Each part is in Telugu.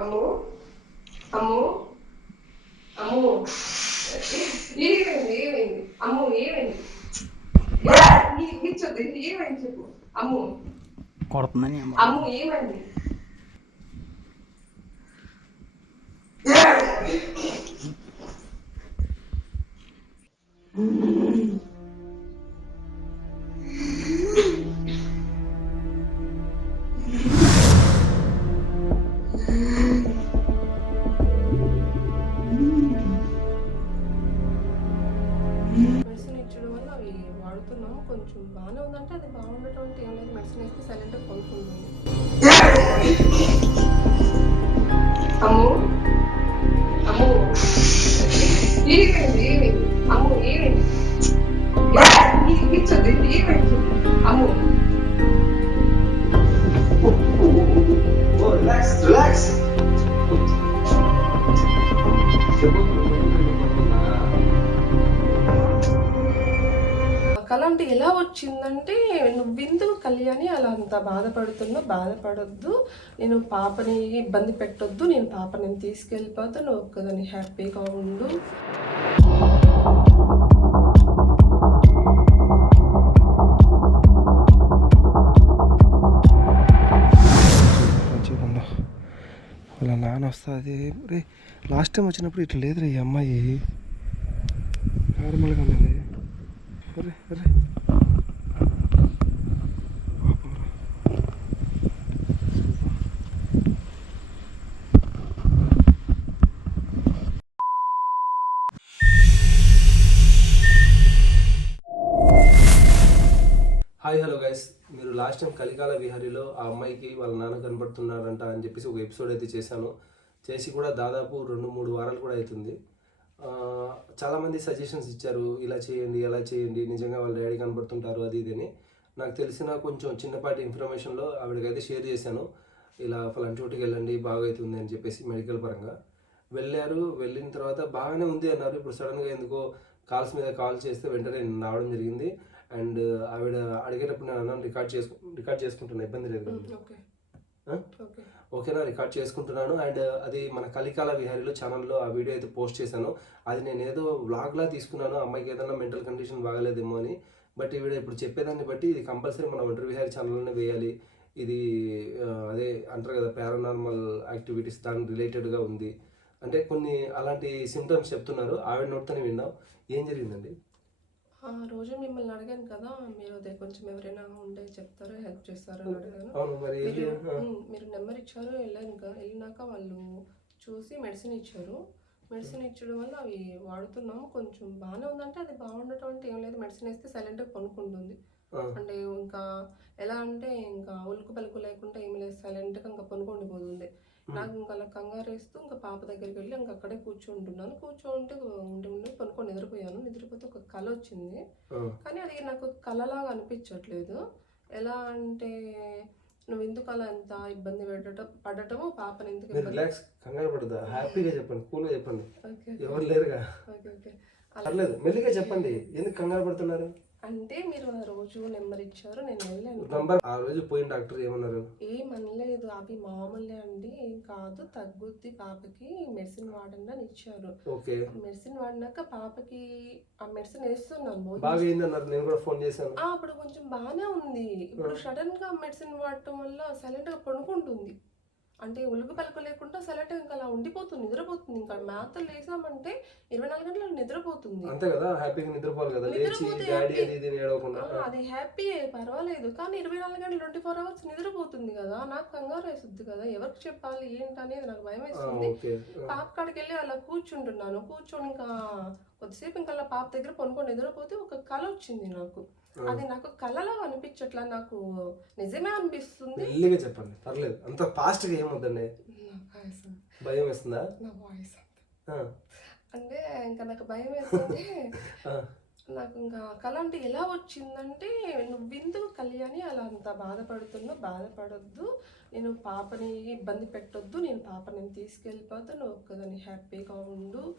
అమ్ము అమ్ము అమ్ము ఏమైంది ఏమైంది అమ్ము ఏమైంది నిచ్చొద్దు ఏమైంది చెప్పు అమ్ము కొడుతుందని అమ్మ. ఏమైంది అంత బాధపడుతున్నా బాధపడొద్దు. నేను పాపని ఇబ్బంది పెట్టొద్దు. నేను పాపని తీసుకెళ్ళిపోతే నువ్వు ఒక్కదాన్ని హ్యాపీగా ఉండు. మంచిగా వాళ్ళ నాన్న వస్తుంది. రే లాస్ట్ టైం వచ్చినప్పుడు ఇట్లా లేదురా ఈ అమ్మాయి. నార్మల్గా ఉన్నది రే రే లాస్ట్ టైం కలికాల విహారీలో ఆ అమ్మాయికి వాళ్ళ నాన్న కనబడుతున్నారంట అని చెప్పేసి ఒక ఎపిసోడ్ అయితే చేశాను. చేసి కూడా దాదాపు రెండు మూడు వారాలు కూడా అవుతుంది. చాలామంది సజెషన్స్ ఇచ్చారు ఇలా చేయండి అలా చేయండి నిజంగా వాళ్ళ డాడీ కనబడుతుంటారు అది ఇది అని. నాకు తెలిసిన కొంచెం చిన్నపాటి ఇన్ఫర్మేషన్లో ఆవిడకైతే షేర్ చేశాను. ఇలా ఫలాంటి చోటుకి వెళ్ళండి బాగా అవుతుంది అని చెప్పేసి మెడికల్ పరంగా. వెళ్ళారు వెళ్ళిన తర్వాత బాగానే ఉంది అన్నారు. ఇప్పుడు సడన్గా ఎందుకో కాల్స్ మీద కాల్ చేస్తే వెంటనే రావడం జరిగింది. అండ్ ఆవిడ అడిగేటప్పుడు నేను అన్నాను రికార్డ్ చేసుకు రికార్డ్ చేసుకుంటున్నా ఇబ్బంది లేదు ఓకేనా రికార్డ్ చేసుకుంటున్నాను. అండ్ అది మన కలికాల విహారీలో ఛానల్లో ఆ వీడియో అయితే పోస్ట్ చేశాను. అది నేను ఏదో వ్లాగ్లా తీసుకున్నాను. అమ్మాయికి ఏదైనా మెంటల్ కండిషన్ బాగాలేదేమో అని. బట్ ఈవిడ ఇప్పుడు చెప్పేదాన్ని బట్టి ఇది కంపల్సరీ మన ఒంటరి విహారీ ఛానల్లోనే వేయాలి. ఇది అదే అంటారు కదా పారానార్మల్ యాక్టివిటీస్ దాని రిలేటెడ్గా ఉంది. అంటే కొన్ని అలాంటి సిమ్టమ్స్ చెప్తున్నారు. ఆవిడ నోట్తోనే విన్నాం ఏం జరిగిందండి? ఆ రోజు మిమ్మల్ని అడిగాను కదా మీరు అదే కొంచెం ఎవరైనా ఉంటే చెప్తారో హెల్ప్ చేస్తారో అని అడిగాను. మరి నెంబర్ ఇచ్చారు వెళ్ళాను వెళ్ళినాక వాళ్ళు చూసి మెడిసిన్ ఇచ్చారు. మెడిసిన్ ఇచ్చడం వల్ల అవి వాడుతున్నాము కొంచెం బాగానే ఉందంటే అది బాగుండటం అంటే ఏం లేదు. మెడిసిన్ వేస్తే సైలెంట్గా కొనుక్కుంటుంది ఆ. అంటే ఇంకా ఎలా అంటే ఇంకా ఉలుకు పలుకు లేకుండా ఏమి లేదు సైలెంట్గా ఇంకా కొనుక్కుండిపోతుంది నాకు ఇంకా అలా కంగారు వేస్తూ ఇంకా పాప దగ్గరికి వెళ్ళి ఇంకా అక్కడే కూర్చుంటున్నాను. కూర్చోంటే ఉండి ఉండి కొనుక్కొని నిద్రపోయాను. నిద్రపోతే ఒక కళ వచ్చింది. కానీ అది నాకు కళలాగా అనిపించట్లేదు. ఎలా అంటే నువ్వు ఎందుకు అలా ఎంత ఇబ్బంది పెట్టడం పడటము? పాపని ఎందుకు రిలాక్స్ కంగారు పడదా హ్యాపీగా చెప్పండి. కూల్గా చెప్పండి. ఎవరు లేరుగా. Okay okay. పర్లేదు. మెల్లిగా చెప్పండి. ఎందుకు కంగారు పడుతున్నారు? అంటే మీరు ఆ రోజు నెంబర్ ఇచ్చారు నేను వెళ్ళాను నంబర్ ఆ రోజు పోయిన డాక్టర్ ఏమన్నారు? ఏమనలేదు అవి మామూలే అండి ఏం కాదు తగ్గుద్ది పాపకి మెడిసిన్ వాడండి అని ఇచ్చారు. ఓకే. మెడిసిన్ వాడినాక పాపకి ఆ మెడిసిన్ వేస్తున్నాను బాగా అయిందన్నారు నేను కూడా ఫోన్ చేశాను. ఆ, అప్పుడు కొంచెం బాగానే ఉంది. ఇప్పుడు సడన్గా మెడిసిన్ వాడటం వల్ల సైలెంట్గా పడుకుంటుంది. అంటే ఉలుగు పలుకు లేకుండా సైలెంట్ ఇంకా అలా ఉండిపోతుంది నిద్రపోతుంది. ఇంకా మాత్రం లేసామంటే ఇరవై నాలుగు గంటలు నిద్రపోతుంది. అంతే కదా హ్యాపీగా నిద్రపోవాలి కదా లేచి. అది హ్యాపీ పర్వాలేదు. కానీ ఇరవై నాలుగు గంటలు ట్వంటీ ఫోర్ అవర్స్ నిద్రపోతుంది కదా నాకు కంగారు వేస్తుంది కదా ఎవరికి చెప్పాలి ఏంటి అనేది నాకు భయం వేస్తుంది. పాప కాడికి వెళ్ళి అలా కూర్చుంటున్నాను. కూర్చొని ఇంకా కొద్దిసేపు ఇంకా అలా పాప దగ్గర పనుకొని నిద్రపోతే ఒక కళ వచ్చింది నాకు. అది నాకు కళలా అనిపించట్లా నాకు నిజమే అనిపిస్తుంది. మెల్లిగా చెప్పండి పర్లేదు. అంత ఫాస్ట్గా ఏమొద్దండి? నా voice, భయం వేస్తుందా? నా వాయిస్ అంటే ఇంకా నాకు భయం వేస్తుంది. నాకు ఇంకా కళ అంటే ఎలా వచ్చిందంటే నువ్వెందుకు కళ్యాణి అలా అంత బాధపడుతున్నావు బాధపడొద్దు. నేను పాపని ఇబ్బంది పెట్టొద్దు నేను పాపని తీసుకెళ్ళిపోతా నువ్వు ఒక్కదాన్ని హ్యాపీగా ఉండు.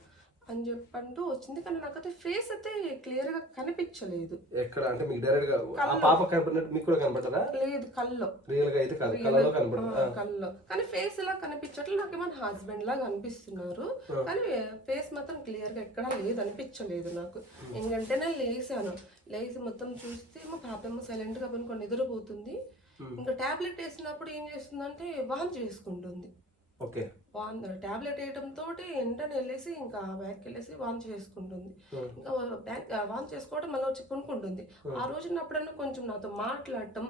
అని చెప్పంటూ వచ్చింది. కానీ నాకైతే ఫేస్ అయితే క్లియర్గా కనిపించలేదు. ఎక్కడ? అంటే మీకు డైరెక్ట్గా ఆ. పాప కనపడినట్టు మీకు కూడా కనపడదా? లేదు కల్లో రియల్గా అయితే కాదు కళ్ళలో కనపడదు. కల్లో కానీ ఫేస్ ఇలా కనిపించట్లేదు నాకు ఏమైనా హస్బెండ్ లాగా అనిపిస్తున్నారు. కానీ ఫేస్ మాత్రం క్లియర్గా ఎక్కడా లేదు అనిపించలేదు నాకు. ఇంకంటేనే లేసాను. లేచి మొత్తం చూస్తే మా పాప ఏమో సైలెంట్గా పనుకొని నిద్రపోతుంది. Hmm. ఇంకా టాబ్లెట్ వేసినప్పుడు ఏం చేస్తుందంటే వాన్ చేసుకుంటుంది ఓకే. వాన్ టాబ్లెట్ వేయడంతో వెంటనే వెళ్ళేసి ఇంకా బ్యాగ్కి వెళ్ళేసి వాన్ చేసుకుంటుంది. ఇంకా బ్యాగ్ వాన్ చేసుకోవడం మళ్ళీ వచ్చి కొనుక్కుంటుంది. ఆ. రోజు అప్పుడన్నా కొంచెం నాతో మాట్లాడటం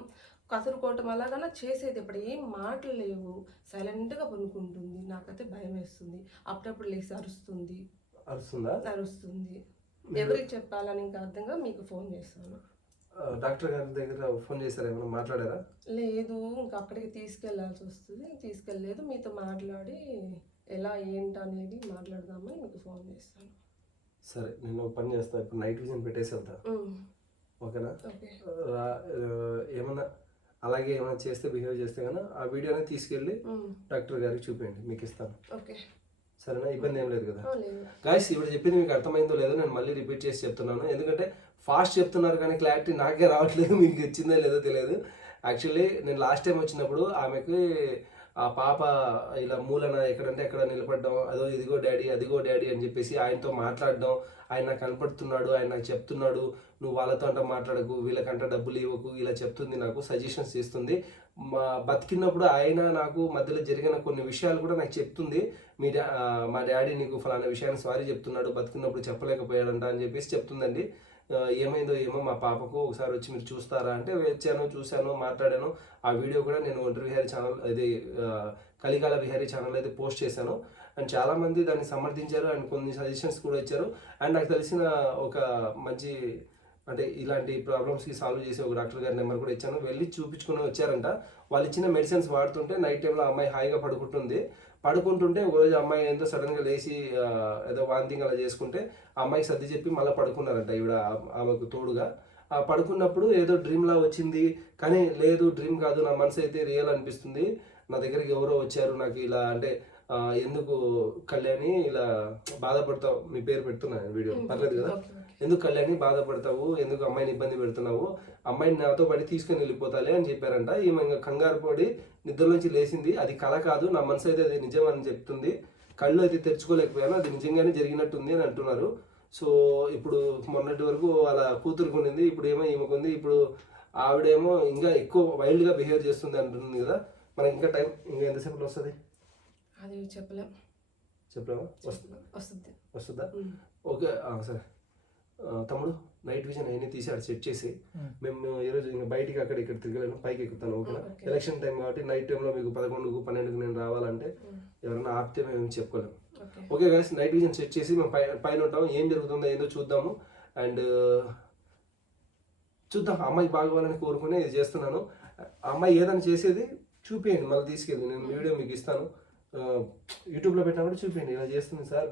కసురుకోవటం అలాగన్నా చేసేది. ఇప్పుడు ఏం మాటలు లేవు. సైలెంట్గా పనుకుంటుంది నాకైతే భయం వేస్తుంది. అప్పుడప్పుడు లేచి అరుస్తుంది. అరుస్తుందా? అరుస్తుంది. ఎవరికి చెప్పాలని ఇంకా అర్థంగా మీకు ఫోన్ చేస్తాను. డాక్టర్ గారి దగ్గర ఫోన్ చేశారా? ఏమైనా మాట్లాడారా? లేదు ఇంకా అక్కడికి తీసుకెళ్ళాల్సి వస్తుంది. తీసుకెళ్ళలేదు. మీతో మాట్లాడి ఎలా ఏంటి అనేది మాట్లాడదామని మీకు ఫోన్ చేస్తాను సరే నేను పని చేస్తాను ఇప్పుడు నైట్ విజన్ పెట్టేసి వెళ్తా. ఓకేనా? ఏమన్నా అలాగే ఏమైనా చేస్తే బిహేవ్ చేస్తే కనుక ఆ వీడియోని తీసుకెళ్ళి డాక్టర్ గారికి చూపించండి మీకు ఇస్తాను. ఓకే. సరేనా? ఇబ్బంది ఏం లేదు కదా. గాయస్ ఇప్పుడు చెప్పింది మీకు అర్థమైందో లేదో నేను మళ్ళీ రిపీట్ చేసి చెప్తున్నాను. ఎందుకంటే ఫాస్ట్ చెప్తున్నారు కానీ క్లారిటీ నాకే రావట్లేదు మీకు వచ్చిందో లేదో తెలియదు. యాక్చువల్లీ నేను లాస్ట్ టైం వచ్చినప్పుడు ఆమెకి ఆ పాప ఇలా మూలన ఎక్కడంటే ఎక్కడ నిలబడడం అదో ఇదిగో డాడీ అదిగో డాడీ అని చెప్పేసి ఆయనతో మాట్లాడడం. ఆయన నాకు కనపడుతున్నాడు ఆయన నాకు చెప్తున్నాడు. నువ్వు వాళ్ళతో అంట మాట్లాడకు వీళ్ళకంట డబ్బులు ఇవ్వకు ఇలా చెప్తుంది నాకు సజెషన్స్ ఇస్తుంది మా బతికినప్పుడు ఆయన నాకు మధ్యలో జరిగిన కొన్ని విషయాలు కూడా నాకు చెప్తుంది. మీ డా మా డాడీ నీకు ఫలానా విషయాన్ని సారీ చెప్తున్నాడు బతికినప్పుడు చెప్పలేకపోయాడంట అని చెప్పేసి చెప్తుందండి. ఏమైందో ఏమో మా పాపకు ఒకసారి వచ్చి మీరు చూస్తారా అంటే వచ్చాను చూశాను మాట్లాడాను. ఆ వీడియో కూడా నేను ఒంటరి విహారీ ఛానల్ ఇది కలికాల విహారీ ఛానల్ అయితే పోస్ట్ చేశాను. అండ్ చాలామంది దాన్ని సమర్థించారు అండ్ కొన్ని సజెషన్స్ కూడా ఇచ్చారు. అండ్ నాకు తెలిసిన ఒక మంచి అంటే ఇలాంటి ప్రాబ్లమ్స్కి సాల్వ్ చేసే ఒక డాక్టర్ గారి నెంబర్ కూడా ఇచ్చాను. వెళ్ళి చూపించుకుని వచ్చారంట. వాళ్ళు ఇచ్చిన మెడిసిన్స్ వాడుతుంటే నైట్ టైంలో అమ్మాయి హాయిగా పడుకుంటుంది. పడుకుంటుంటే ఒక రోజు అమ్మాయి ఏందో సడన్గా లేచి ఏదో వాంతింగ్ అలా చేసుకుంటే ఆ అమ్మాయికి సర్ది చెప్పి మళ్ళీ పడుకున్నారంట ఈవిడ ఆమెకు తోడుగా. ఆ పడుకున్నప్పుడు ఏదో డ్రీమ్ లా వచ్చింది కానీ లేదు డ్రీమ్ కాదు నా మనసు అయితే రియల్ అనిపిస్తుంది. నా దగ్గరికి ఎవరో వచ్చారు నాకు ఇలా అంటే ఎందుకు కళ్యాణి ఇలా బాధపడతావు? మీ పేరు పెడుతున్నాను వీడియో పర్లేదు కదా? ఎందుకు కళ్యాణి బాధపడతావు? ఎందుకు అమ్మాయిని ఇబ్బంది పెడుతున్నావు? అమ్మాయిని నాతో పడి తీసుకొని వెళ్ళిపోతాలే అని చెప్పారంట. ఈమె ఇంకా కంగారు పడి నిద్రలోంచి లేచింది. అది కళ కాదు నా మనసు అయితే అది నిజం అని చెప్తుంది. కళ్ళు అయితే తెరుచుకోలేకపోయాను. అది నిజంగానే జరిగినట్టుంది అని అంటున్నారు. సో ఇప్పుడు మొన్నటి వరకు వాళ్ళ కూతురుకు ఉండింది ఇప్పుడు ఏమో ఈమెకు ఉంది ఇప్పుడు ఆవిడేమో ఇంకా ఎక్కువ వైల్డ్గా బిహేవ్ చేస్తుంది అంటుంది కదా. మనకి ఇంకా టైం ఇంకా ఎంతసేపులో వస్తుంది? అది చెప్పలేం చెప్పలేమా వస్తుందా. వస్తుంది. ఓకే సరే. తమ్ముడు? నైట్ విజన్ అవన్నీ తీసి ఆడ సెట్ చేసి మేము ఈరోజు ఇంకా బయటికి అక్కడ ఇక్కడ తిరగలేను పైకి ఎక్కుతాను ఓకేనా ఓకే. ఎలక్షన్ టైం కాబట్టి నైట్ టైంలో మీకు పదకొండుకు పన్నెండుకు నేను రావాలంటే ఉమ్. ఎవరైనా ఆపితే మేము చెప్పుకోలేము. Okay guys night vision set చేసి మేము పై పైన ఉంటాము. ఏం జరుగుతుందో ఏందో చూద్దాము. అండ్ చూద్దాం. అమ్మాయి బాగోవాలని కోరుకుని ఇది చేస్తున్నాను. అమ్మాయి ఏదైనా చేసేది చూపించండి మళ్ళీ తీసుకెళ్ళి నేను వీడియో మీకు ఇస్తాను. యూట్యూబ్లో పెట్టినా కూడా చూపించండి ఇలా చేస్తుంది సార్.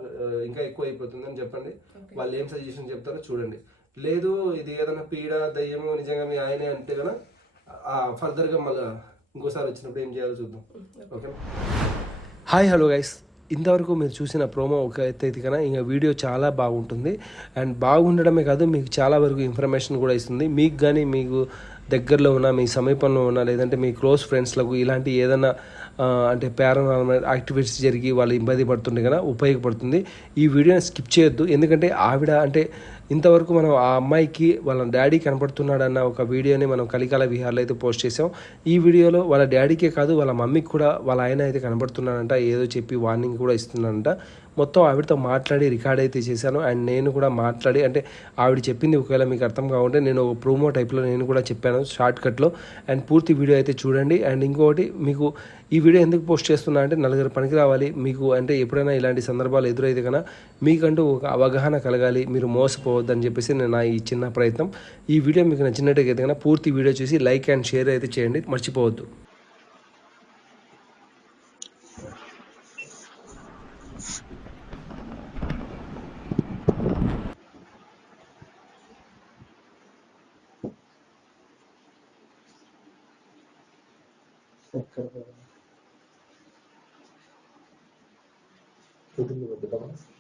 ఇంకా ఎక్కువ అయిపోతుంది అని చెప్పండి వాళ్ళు ఏం సజెషన్ చెప్తారో చూడండి. లేదు ఇది ఏదైనా పీడ దయ్యము నిజంగా మీ ఆయనే అంటే కనుక ఫర్దర్గా మళ్ళీ ఇంకోసారి వచ్చినప్పుడు ఏం చేయాలో చూద్దాం. ఓకే. Hi hello guys. ఇంతవరకు మీరు చూసిన ప్రోమో ఒక ఎత్తు అయితే కన్నా ఇంకా వీడియో చాలా బాగుంటుంది. అండ్ బాగుండడమే కాదు మీకు చాలా వరకు ఇన్ఫర్మేషన్ కూడా ఇస్తుంది. మీకు కానీ మీకు దగ్గరలో ఉన్న మీ సమీపంలో ఉన్న లేదంటే మీ క్లోజ్ ఫ్రెండ్స్లకు ఇలాంటి ఏదైనా అంటే పారానార్మల్ యాక్టివిటీస్ జరిగి వాళ్ళు ఇబ్బంది పడుతుంటే కదా ఉపయోగపడుతుంది. ఈ వీడియోని స్కిప్ చేయొద్దు. ఎందుకంటే ఆవిడ అంటే ఇంతవరకు మనం ఆ అమ్మాయికి వాళ్ళ డాడీ కనపడుతున్నాడన్న ఒక వీడియోని మనం కలికాల విహార్లో అయితే పోస్ట్ చేసాం ఈ వీడియోలో వాళ్ళ డాడీకే కాదు వాళ్ళ మమ్మీకి కూడా వాళ్ళ ఆయన అయితే కనబడుతున్నాడంట ఏదో చెప్పి వార్నింగ్ కూడా ఇస్తున్నాడంట. మొత్తం ఆవిడతో మాట్లాడి రికార్డ్ అయితే చేశాను అండ్ నేను కూడా మాట్లాడి అంటే ఆవిడ చెప్పింది ఒకవేళ మీకు అర్థం కాకుంటే నేను ఒక ప్రోమో టైప్లో నేను కూడా చెప్పాను షార్ట్ కట్లో. అండ్ పూర్తి వీడియో అయితే చూడండి. అండ్ ఇంకొకటి మీకు ఈ వీడియో ఎందుకు పోస్ట్ చేస్తున్నా అంటే నలుగురు పనికి రావాలి. మీకు అంటే ఎప్పుడైనా ఇలాంటి సందర్భాలు ఎదురైతే కన్నా మీకంటూ ఒక అవగాహన కలగాలి. మీరు మోసపోవద్దని చెప్పేసి నేను నా ఈ చిన్న ప్రయత్నం. ఈ వీడియో మీకు నచ్చినట్టయితే కన్నా పూర్తి వీడియో చూసి లైక్ అండ్ షేర్ అయితే చేయండి. మర్చిపోవద్దు. put in the comments.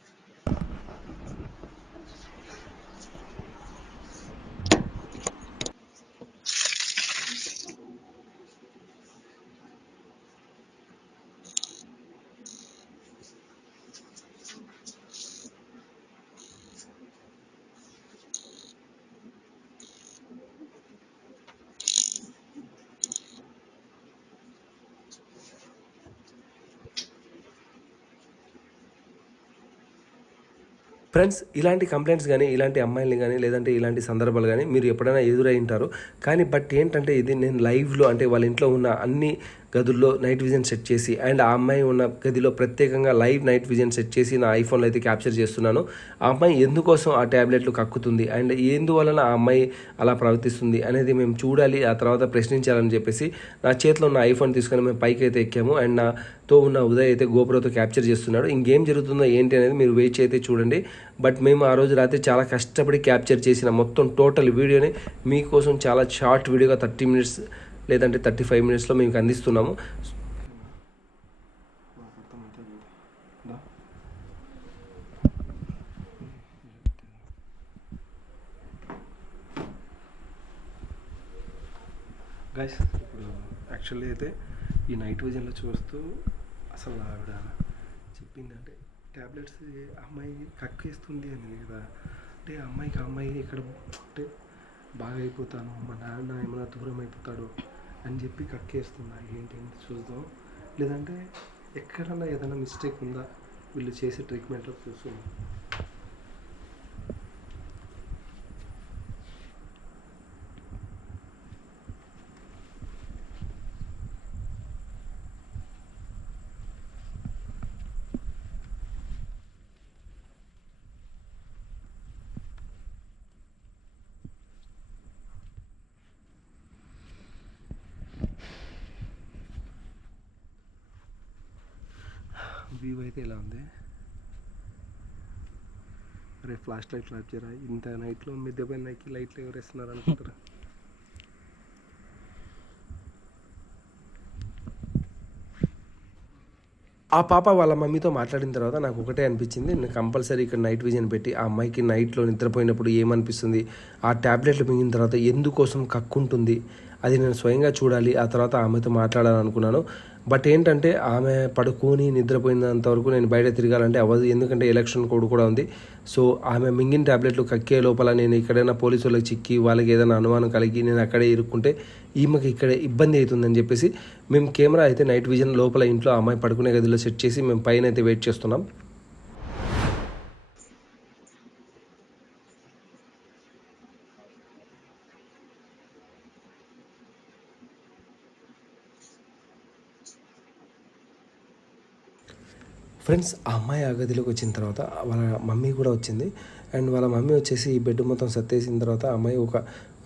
Friends ఇలాంటి కంప్లైంట్స్ కానీ ఇలాంటి అమ్మాయిల్ని కానీ లేదంటే ఇలాంటి సందర్భాలు కానీ మీరు ఎప్పుడైనా ఎదురై ఉంటారు. కానీ బట్ ఏంటంటే ఇది నేను లైవ్లో అంటే వాళ్ళ ఇంట్లో ఉన్న అన్ని గదుల్లో నైట్ విజన్ సెట్ చేసి అండ్ ఆ అమ్మాయి ఉన్న గదిలో ప్రత్యేకంగా లైవ్ నైట్ విజన్ సెట్ చేసి నా ఐఫోన్లో అయితే క్యాప్చర్ చేస్తున్నాను. ఆ అమ్మాయి ఎందుకోసం ఆ ట్యాబ్లెట్లు కక్కుతుంది? అండ్ ఎందువలన ఆ అమ్మాయి అలా ప్రవర్తిస్తుంది అనేది మేము చూడాలి ఆ తర్వాత ప్రశ్నించాలని చెప్పేసి నా చేతిలో ఉన్న ఐఫోన్ తీసుకొని మేము పైకి అయితే ఎక్కాము. అండ్ నాతో ఉన్న ఉదయ్ అయితే గోపురతో క్యాప్చర్ చేస్తున్నాడు. ఇంకేం జరుగుతుందో ఏంటి అనేది మీరు వెయిట్ అయితే చూడండి. బట్ మేము ఆ రోజు రాత్రి చాలా కష్టపడి క్యాప్చర్ చేసిన మొత్తం టోటల్ వీడియోని మీకోసం చాలా షార్ట్ వీడియోగా థర్టీ మినిట్స్ లేదంటే థర్టీ ఫైవ్ మినిట్స్లో మేము అందిస్తున్నాము. గైస్ ఇప్పుడు యాక్చువల్లీ అయితే ఈ నైట్ విజన్లో చూస్తూ అసలు ఆవిడ చెప్పిందంటే ట్యాబ్లెట్స్ అమ్మాయి కక్కేస్తుంది అనేది కదా. అంటే అమ్మాయికి అమ్మాయి ఇక్కడ అంటే బాగా అయిపోతాను మా నాన్న ఏమైనా దూరం అయిపోతాడు అని చెప్పి కక్కేస్తున్నా ఏంటి అని చూద్దాం. లేదంటే ఎక్కడన్నా ఏదైనా మిస్టేక్ ఉందా? వీళ్ళు చేసే ట్రీట్మెంట్లో చూస్తున్నాం వ్యూ అయితే ఇలా ఉంది అరే ఫ్లాష్ లైట్ ఫ్లాప్ చేయరా? ఇంత నైట్లో మిద్దె పైన నైకి లైట్లు ఎవరేస్తున్నారు అనుకుంటారా ఆ పాప వాళ్ళ మమ్మీతో మాట్లాడిన తర్వాత నాకు ఒకటే అనిపించింది. నేను కంపల్సరీ ఇక్కడ నైట్ విజన్ పెట్టి ఆ అమ్మాయికి నైట్లో నిద్రపోయినప్పుడు ఏమనిపిస్తుంది? ఆ ట్యాబ్లెట్లు మింగిన తర్వాత ఎందుకోసం కక్కుంటుంది? అది నేను స్వయంగా చూడాలి. ఆ తర్వాత ఆమెతో మాట్లాడాలనుకున్నాను. బట్ ఏంటంటే ఆమె పడుకొని నిద్రపోయినంత వరకు నేను బయట తిరగాలంటే అవ్వదు. ఎందుకంటే ఎలక్షన్ కోడ్ కూడా ఉంది. సో ఆమె మింగిన ట్యాబ్లెట్లు కక్కే లోపల నేను ఎక్కడైనా పోలీసు వాళ్ళకి చిక్కి వాళ్ళకి ఏదైనా అనుమానం కలిగి నేను అక్కడే ఇరుక్కుంటే ఈమెకి ఇక్కడ ఇబ్బంది అవుతుందని చెప్పేసి మేము కెమెరా అయితే నైట్ విజన్ లోపల ఇంట్లో అమ్మాయి పడుకునే గదిలో సెట్ చేసి మేము పైన అయితే వెయిట్ చేస్తున్నాం. ఫ్రెండ్స్ ఆ అమ్మాయి ఆ గదిలోకి వచ్చిన తర్వాత వాళ్ళ మమ్మీ కూడా వచ్చింది. అండ్ వాళ్ళ మమ్మీ వచ్చేసి ఈ బెడ్ మొత్తం సత్తేసిన తర్వాత అమ్మాయి ఒక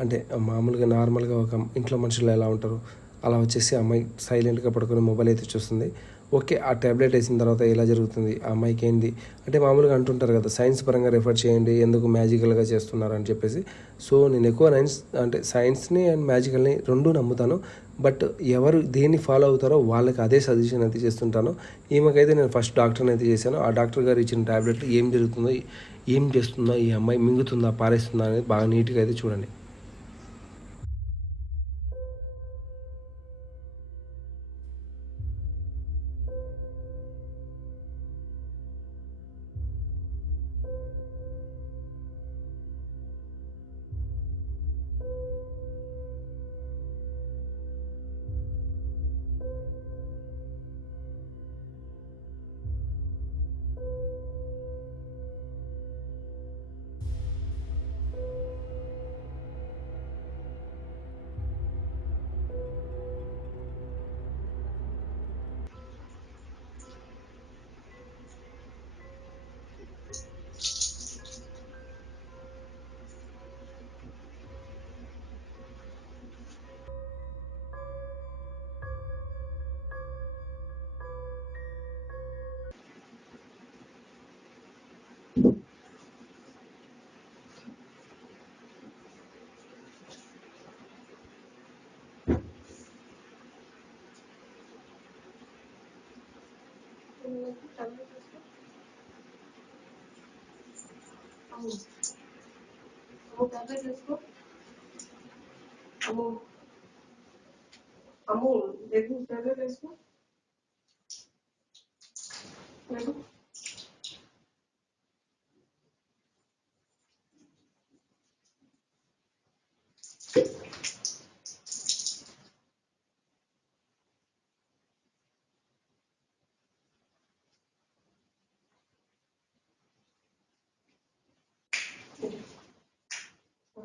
అంటే మామూలుగా నార్మల్గా ఒక ఇంట్లో మనుషులు ఎలా ఉంటారు? అలా వచ్చేసి అమ్మాయి సైలెంట్గా పడుకొని మొబైల్ అయితే చూస్తుంది. ఓకే ఆ ట్యాబ్లెట్ వేసిన తర్వాత ఎలా జరుగుతుంది? ఆ అమ్మాయికి ఏంది అంటే మామూలుగా అంటుంటారు కదా సైన్స్ పరంగా రెఫర్ చేయండి ఎందుకు మ్యాజికల్గా చేస్తున్నారు అని చెప్పేసి. సో నేను ఎక్కువ సైన్స్ అంటే సైన్స్ని అండ్ మ్యాజికల్ని రెండు నమ్ముతాను. బట్ ఎవరు దేన్ని ఫాలో అవుతారో వాళ్ళకి అదే సజెషన్ అయితే చేస్తుంటాను. ఈమెకైతే నేను ఫస్ట్ డాక్టర్ని అయితే చేశాను. ఆ డాక్టర్ గారు ఇచ్చిన ట్యాబ్లెట్ ఏం జరుగుతుందో? ఏం చేస్తుందో? ఈ అమ్మాయి మింగుతుందా? పారేస్తుందా? అనేది బాగా నీట్గా అయితే చూడండి. అమ్మో టాబ్లెట్ వేసుకో అమ్మో అమ్మో దగ్గర టాబ్లెట్ వేసుకో లేదు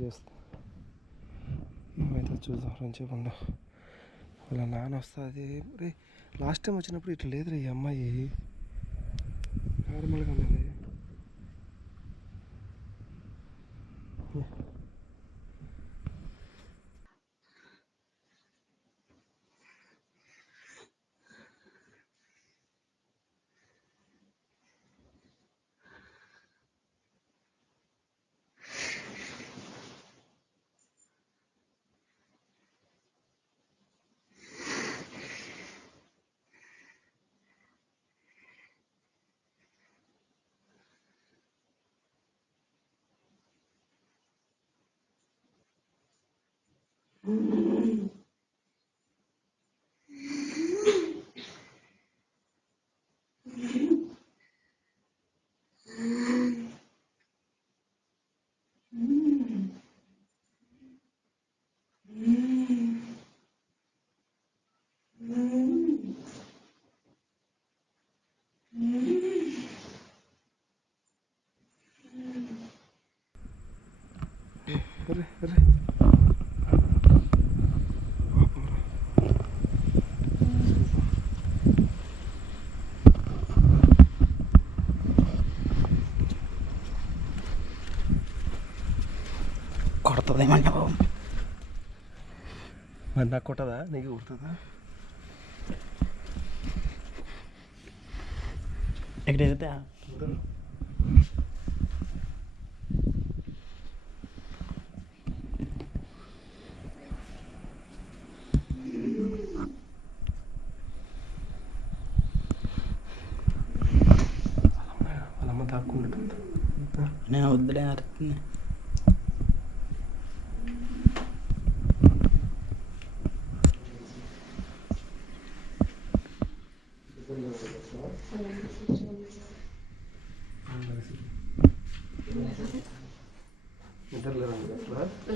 చేస్తా నువ్వైతే చూద్దాం అని చెప్పండి వాళ్ళ నాన్న వస్తుంది. రే లాస్ట్ టైం వచ్చినప్పుడు ఇట్లా లేదురా ఈ అమ్మాయి. నార్మల్గా ఉన్నది. రే రే కొడుతుందేమన్నా బాబు మరి నాకు కొట్టదా నీకు కుడుతుందా ఇక్కడ ఎదిగితే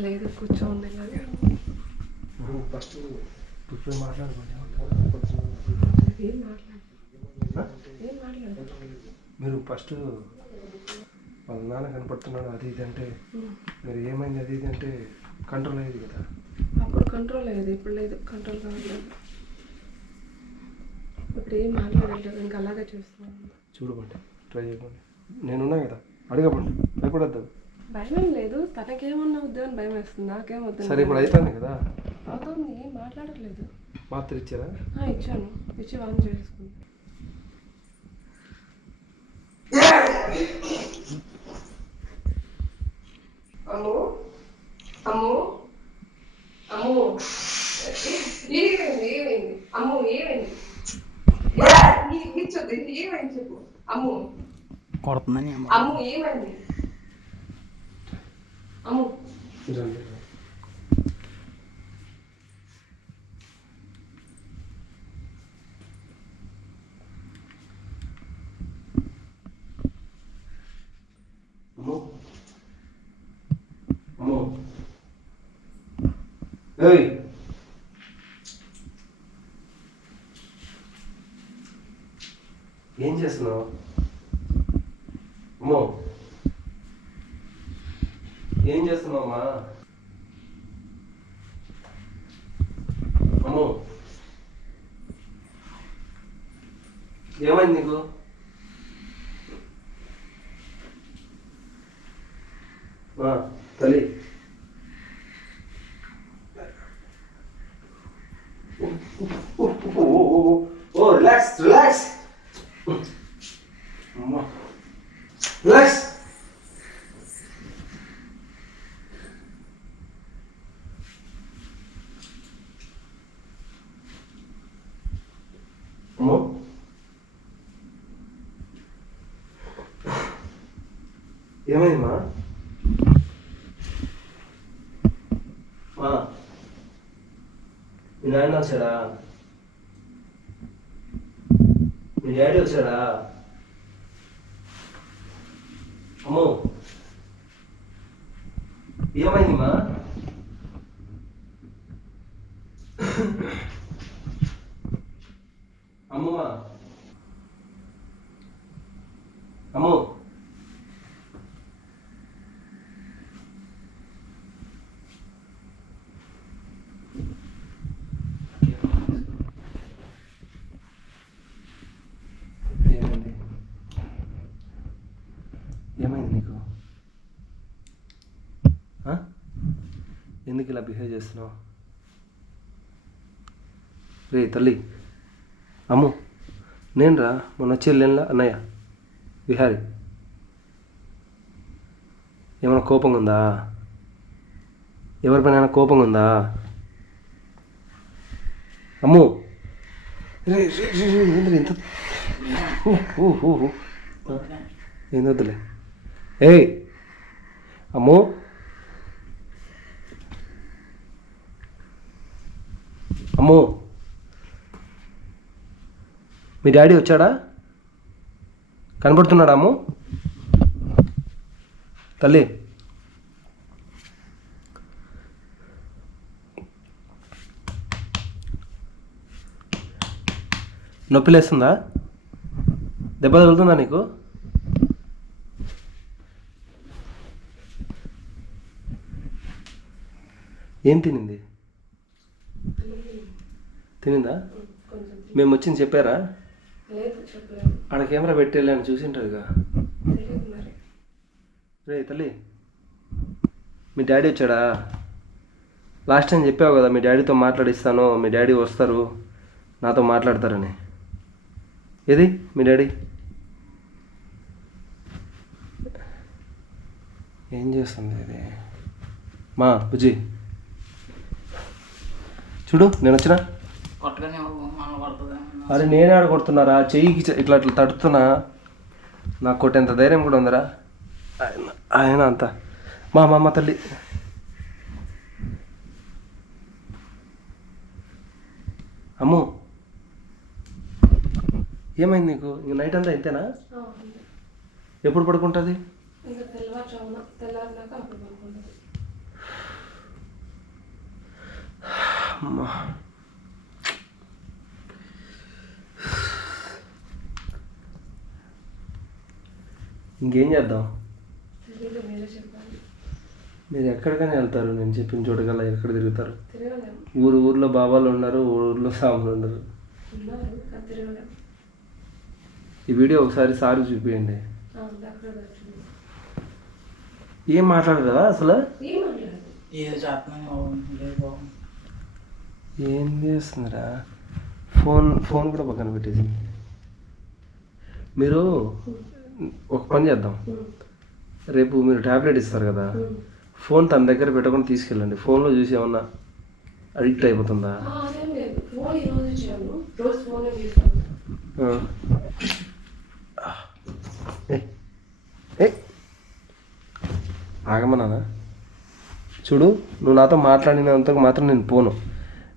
లేదు కూర్చోండి ఫస్ట్ ఇప్పుడు మాట్లాడుకోండి మీరు ఫస్ట్ వాళ్ళ నాన్న కనపడుతున్నాడు అది ఇది అంటే మీరు ఏమైంది? అది ఇది అంటే కంట్రోల్ అయ్యేది కదా. అప్పుడు కంట్రోల్ అయ్యేది ఇప్పుడు లేదు. కంట్రోల్ కావట్లేదు. ఇప్పుడు ఏం మాట్లాడట్లేదు. ఇంకా అలాగే చేస్తున్నాను. చూడబండి ట్రై చేయకండి. నేనున్నా కదా అడగబండి భయపడద్దు. భయం ఏం లేదు. తనకేమన్నా ఉద్యోగం భయం వేస్తుంది నాకేం వద్దు సరే ఇప్పుడు అవుతుంది కదా? అవుతుంది ఏం మాట్లాడట్లేదు. మాత్ర ఇచ్చారా? ఆ, ఇచ్చాను. ఇచ్చి వాన్ చేసుకుంది అమ్ము అమ్ము అమ్ము. ఏమైంది ఏమైంది? అమ్ము ఏమైంది? ఏమైంది చెప్పు. అమ్ము. కొడుతుందని అమ్మ అమ్ము ఏమైంది అమ్ము రండి అమ్మో అమ్మో ఏయ్. ఏం చేస్తున్నావు? అమ్మో. ఏం చేస్తున్నావమ్మా అమ్మో. ఏమైంది నీకు ఆ, తల్లి ఓ రిలాక్స్ రిలాక్స్ అమ్మా రిలాక్స్ అమ్మో ఏమైందమ్మా మా మీ నాయన వచ్చాడా మీ డాడీ వచ్చాడా అమ్మో ఏమైందమ్మా అమ్మమ్మా అమ్మో ఏమైంది ఏమైంది నీకు ఆ? ఎందుకు ఇలా బిహేవ్ చేస్తున్నావు? రే తల్లి అమ్ము నేను రా మొన్న వెళ్ళానులా అన్నయ్య విహారి. ఏమైనా కోపంగా ఉందా? ఎవరిపైన కోపంగా ఉందా? అమ్ము. రే ఊ. ఏం వద్దులే. ఏయ్ అమ్ము. అమ్మో. మీ డాడీ వచ్చాడా? కనబడుతున్నాడా అమ్ము? తల్లి. నొప్పి లేస్తుందా దెబ్బ తగులుతుందా నీకు? ఏం తినింది? తినిందా? మేము వచ్చింది చెప్పారా? ఆడ కెమెరా పెట్టి వెళ్ళాను చూసింటారుగా రే తల్లి మీ డాడీ వచ్చాడా? లాస్ట్ టైం చెప్పావు కదా మీ డాడీతో మాట్లాడిస్తాను మీ డాడీ వస్తారు నాతో మాట్లాడతారని. ఏది మీ డాడీ? ఏం చేస్తుంది ఇది? మా బుజ్జి. చూడు నేను వచ్చినా? అరే నేనే ఆడ కొడుతున్నారా? చెయ్యికి ఇట్లా ఇట్లా తడుతున్నా. నాకు కొట్టేంత ధైర్యం కూడా ఉందిరా. ఆయన ఆయన అంత. మా మా అమ్మ తల్లి. అమ్ము. ఏమైంది నీకు? ఇంక నైట్ అంతా ఇంతేనా. ఎప్పుడు పడుకుంటుంది. అమ్మా. ఇంకేం చేద్దాం? మీరే ఎక్కడికైనా వెళ్తారు నేను చెప్పిన చోటుకల్లా ఎక్కడ తిరుగుతారు? ఊరు ఊర్లో బాబాలు ఉన్నారు ఊర్లో సాములు ఉన్నారు. ఈ వీడియో ఒకసారి సార్ చూపించండి. ఏం మాట్లాడరు కదా అసలు? ఏం మాట్లాడదు చేస్తుందిరా ఫోన్ ఫోన్ కూడా పక్కన పెట్టేసి మీరు ఒక పని చేద్దాం. రేపు మీరు ట్యాబ్లెట్ ఇస్తారు కదా ఫోన్ తన దగ్గర పెట్టకుండా తీసుకెళ్ళండి. ఫోన్లో చూసి ఏమన్నా అడిక్ట్ అయిపోతుందా? ఆ, అదేం లేదు. ఫోన్ ఈ రోజు ఇచ్చాను రోజు ఫోనే తీస్తాను ఆ. ఏ, ఏ. ఆగమన్నానా చూడు నువ్వు నాతో మాట్లాడినంతకు మాత్రం నేను పోను.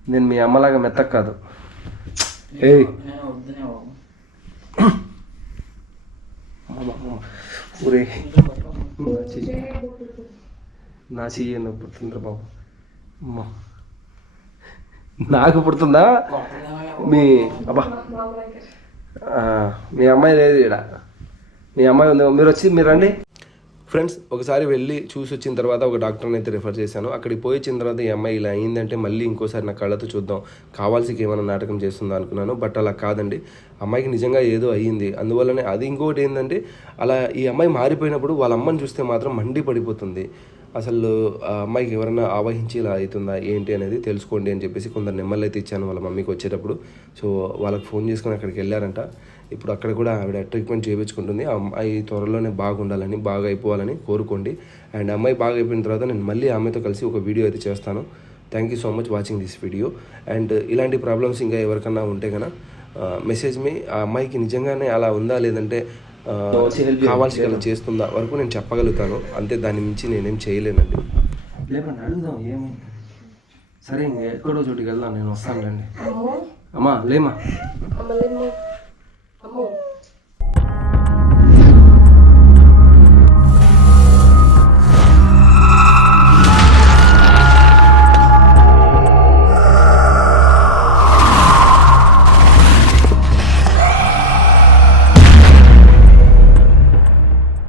నేను మీ అమ్మలాగా మెత్తకు కాదు. ఏయ్ నేను వద్దునే బాబు అమ్మ, అమ్మ. ఊరే. నా చెయ్యి నా చెయ్యి బాబు నాకు పుడుతుందా? మీ అబ్బా. మీ అమ్మాయి లేదు ఇక్కడ మీ అమ్మాయి ఉంది. మీరు వచ్చి మీరు రండి. ఫ్రెండ్స్ ఒకసారి వెళ్ళి చూసి వచ్చిన తర్వాత ఒక డాక్టర్ని అయితే రిఫర్ చేశాను. అక్కడికి పోయి వచ్చిన తర్వాత ఈ అమ్మాయి ఇలా అయిందంటే మళ్ళీ ఇంకోసారి నా కళ్ళతో చూద్దాం. కావాల్సికి ఏమైనా నాటకం చేస్తుందా అనుకున్నాను బట్ అలా కాదండి. అమ్మాయికి నిజంగా ఏదో అయ్యింది. అందువల్లనే అది ఇంకోటి ఏంటంటే అలా ఈ అమ్మాయి మారిపోయినప్పుడు వాళ్ళ అమ్మని చూస్తే మాత్రం మండి పడిపోతుంది అసలు ఆ అమ్మాయికి ఎవరైనా ఆవహించి ఇలా అవుతుందా ఏంటి అనేది తెలుసుకోండి అని చెప్పేసి కొందరు నెంబర్లు అయితే ఇచ్చాను వాళ్ళ మమ్మీకి వచ్చేటప్పుడు. సో వాళ్ళకి ఫోన్ చేసుకొని అక్కడికి వెళ్ళారంట. ఇప్పుడు అక్కడ కూడా ఆవిడ ట్రీట్మెంట్ చేయించుకుంటుంది. ఆ అమ్మాయి త్వరలోనే బాగుండాలని బాగా అయిపోవాలని కోరుకోండి. అండ్ అమ్మాయి బాగా అయిపోయిన తర్వాత నేను మళ్ళీ ఆమెతో కలిసి ఒక వీడియో అయితే చేస్తాను. Thank you so much watching this video and ఇలాంటి ప్రాబ్లమ్స్ ఇంకా ఎవరికన్నా ఉంటే కనుక మెసేజ్ మీ. ఆ అమ్మాయికి నిజంగానే అలా ఉందా? లేదంటే కావాల్సి అలా చేస్తుందా వరకు నేను చెప్పగలుగుతాను. అంతే దాని మించి నేనేం చేయలేనండి. లేదండి అడుగుదాం ఏమి? సరే ఇంక ఎక్కడో చోటుకి వెళ్దాం నేను వస్తానులేండి. అమ్మో. అమ్మా లేమా? అమ్మో.